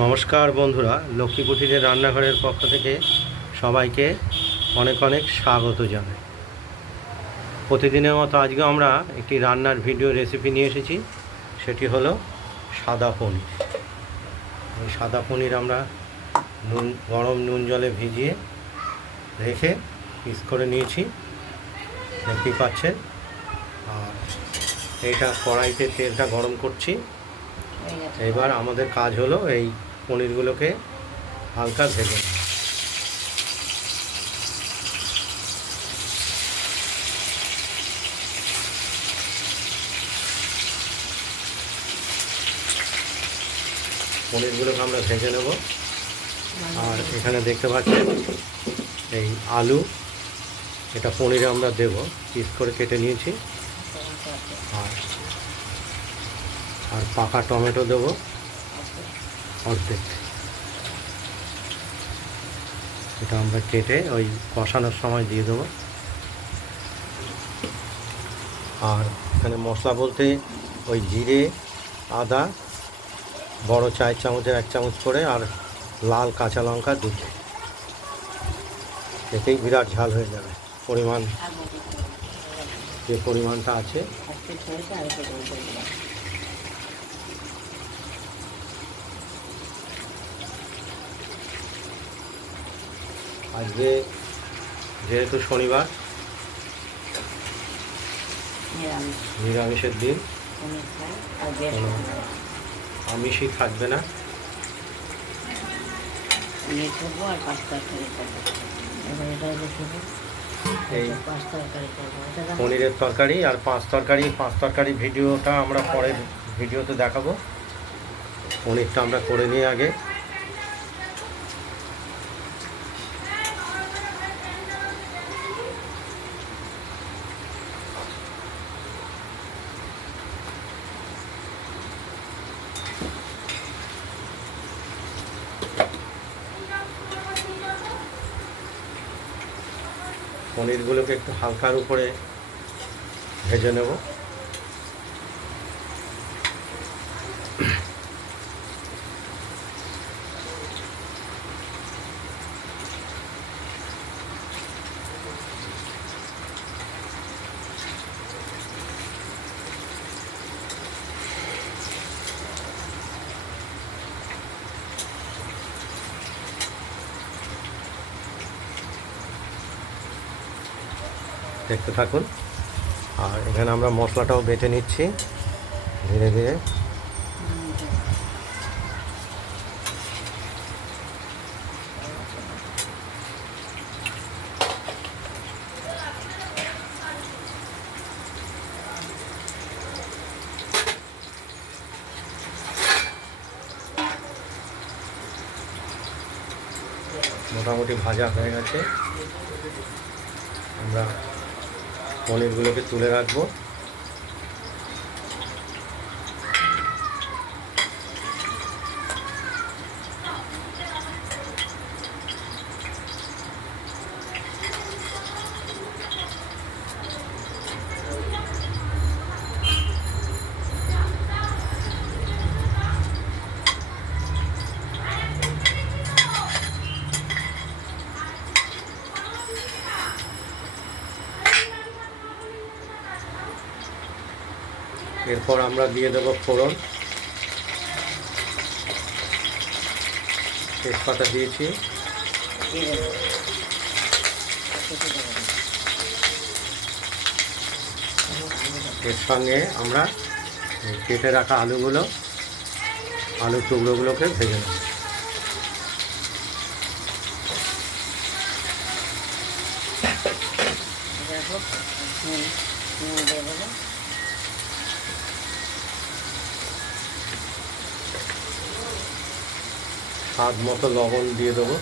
নমস্কার বন্ধুরা, লক্ষ্মী কুঠিরের রান্নাঘরের পক্ষ থেকে সবাইকে অনেক অনেক স্বাগত জানাই। প্রতিদিনের মতো আজকে আমরা একটি রান্নার ভিডিও রেসিপি নিয়ে এসেছি। সেটি হলো সাদা পনির। এই সাদা পনির আমরা গরম নুন জলে ভিজিয়ে রেখে পিস করে নিয়েছি, দেখতেই পাচ্ছেন। আর এইটা কড়াইতে তেলটা গরম করছি। এবার আমাদের কাজ হলো এই পনিরগুলোকে হালকা ভেজে নেওয়া। পনিরগুলোকে আমরা ভেজে নেব। আর এখানে দেখতে পাচ্ছেন এই আলু, এটা পনিরে আমরা দেব, পিস করে কেটে নিয়েছি। আর পাকা টমেটো দেবো অর্ধেক, এটা আমরা কেটে ওই কষানোর সময় দিয়ে দেবো। আর এখানে মশলা বলতে ওই জিরে, আদা বড় চার চামচের 1 চামচ করে, আর লাল কাঁচা লঙ্কা দুটো, এতেই বিরাট ঝাল হয়ে যাবে। পরিমাণ যে পরিমাণটা আছে আজকে যেহেতু শনিবার, নিরামিষের দিন, আমিষই থাকবে না। এই পনিরের তরকারি আর পাঁচ তরকারি ভিডিওটা আমরা পরের ভিডিওতে দেখাবো। পনিরটা আমরা করে নিয়ে আগে পনিরগুলোকে একটু হালকার উপরে ভেজে নেব। দেখতে থাকুন। আর এখানে আমরা মশলাটাও বেটে নিচ্ছি ধীরে ধীরে। মোটামুটি ভাজা হয়ে গেছে, আমরা পনিরগুলোকে তুলে রাখবো। এরপর আমরা দিয়ে দেবো ফোড়ন। তেজপাতা দিয়েছি, এর সঙ্গে আমরা কেটে রাখা আলুর টুকরোগুলোকে ভেজে নেব। স্বাদ মতো লবণ দিয়ে দেবো।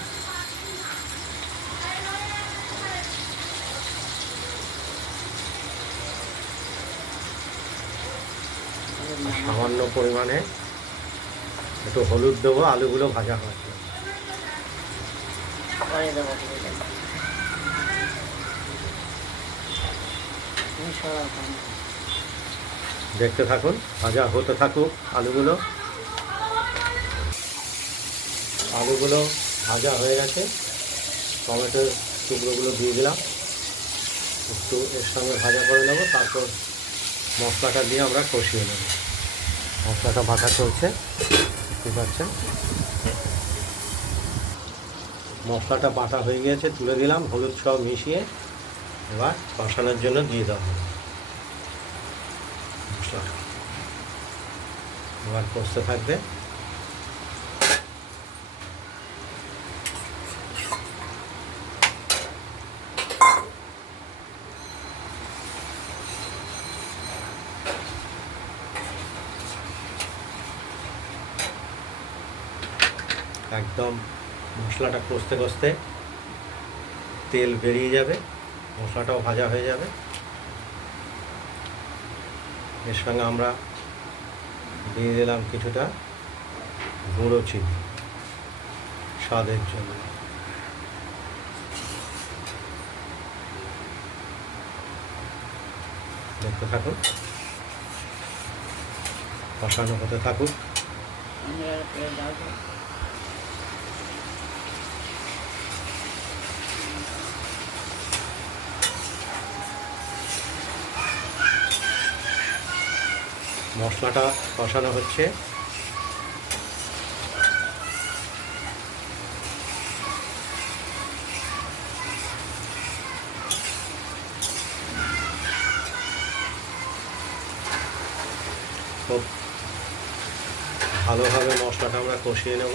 সামান্য পরিমাণে একটু হলুদ দেবো, আলুগুলো ভাজা হয়েছে। দেখতে থাকুন, ভাজা হতে থাকুক আলুগুলো। আলুগুলো ভাজা হয়ে গেছে, টমেটোর টুকরোগুলো দিয়ে দিলাম, একটু এর সঙ্গে ভাজা করে নেব, তারপর মশলাটা দিয়ে আমরা কষিয়ে নেব। মশলাটা বাটা চলছে, দেখতে পাচ্ছেন। মশলাটা বাটা হয়ে গিয়েছে, তুলে দিলাম, হলুদ সব মিশিয়ে এবার কষানোর জন্য দিয়ে দেওয়া হবে মশলাটা। এবার কষতে থাকবে। একদম মশলাটা কষতে কষতে তেল বেরিয়ে যাবে, মশলাটাও ভাজা হয়ে যাবে। এর সঙ্গে আমরা দিয়ে দিলাম কিছুটা গুঁড়ো চিনি স্বাদের জন্য। দেখতে থাকুন, কষানো হতে থাকুক। মশলাটা কষানো হচ্ছে। খুব ভালোভাবে মশলাটা আমরা কষিয়ে নেব।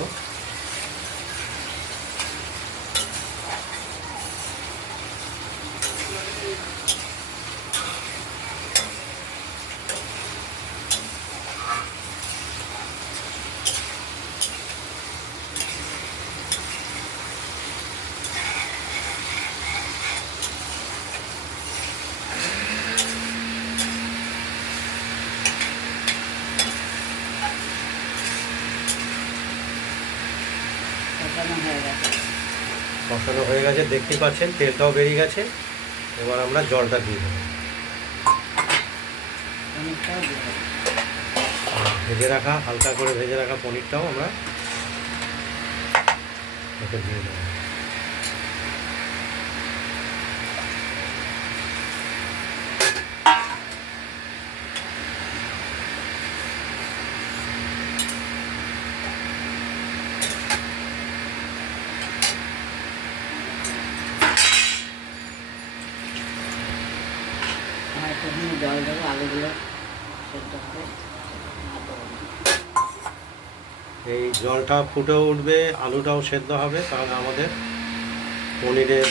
কষানো হয়ে গেছে, দেখতে পাচ্ছেন তেলটাও বেরিয়ে গেছে। এবার আমরা জলটা দিয়ে দেবো। ভেজে রাখা, হালকা করে ভেজে রাখা পনিরটাও আমরা ওকে দিয়ে দেবো। জল দেবো, আলুগুলো সেদ্ধ হবে। এই জলটা ফুটে উঠবে, আলুটাও সেদ্ধ হবে, তাহলে আমাদের পনিরের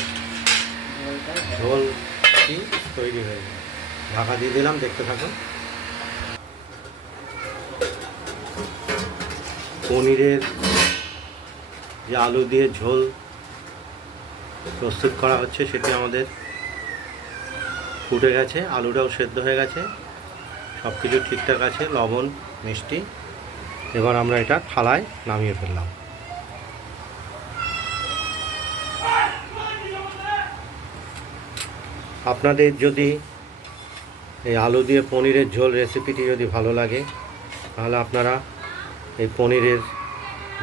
ঝোলটি তৈরি হয়ে যাবে। ঢাকা দিয়ে দিলাম, দেখতে থাকুন। পনিরের যে আলু দিয়ে ঝোল প্রস্তুত করা হচ্ছে সেটি আমাদের ফুটে গেছে, আলুটাও সেদ্ধ হয়ে গেছে, সব কিছু ঠিকঠাক আছে, লবণ মিষ্টি। এবার আমরা এটা থালায় নামিয়ে ফেললাম। আপনাদের যদি এই আলু দিয়ে পনিরের ঝোল রেসিপিটি যদি ভালো লাগে, তাহলে আপনারা এই পনিরের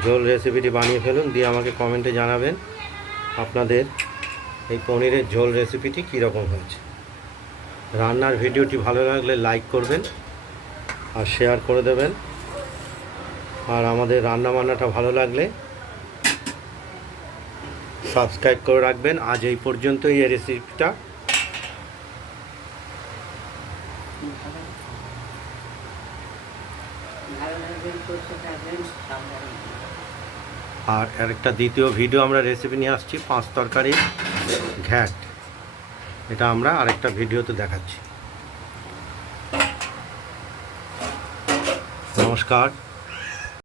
ঝোল রেসিপিটি বানিয়ে ফেলুন, দিয়ে আমাকে কমেন্টে জানাবেন আপনাদের এই পনিরের ঝোল রেসিপিটি কীরকম হয়েছে। রান্নার ভিডিওটি ভালো লাগলে লাইক করবেন আর শেয়ার করে দেবেন। আর আমাদের রান্নাবান্নাটা ভালো লাগলে সাবস্ক্রাইব করে রাখবেন। আজ এই পর্যন্তই এই রেসিপিটা। আর আরেকটা দ্বিতীয় ভিডিও আমরা রেসিপি নিয়ে আসছি, 5 তরকারি ঘ্যাট। এটা আমরা আরেকটা ভিডিওতে দেখাচ্ছি। নমস্কার।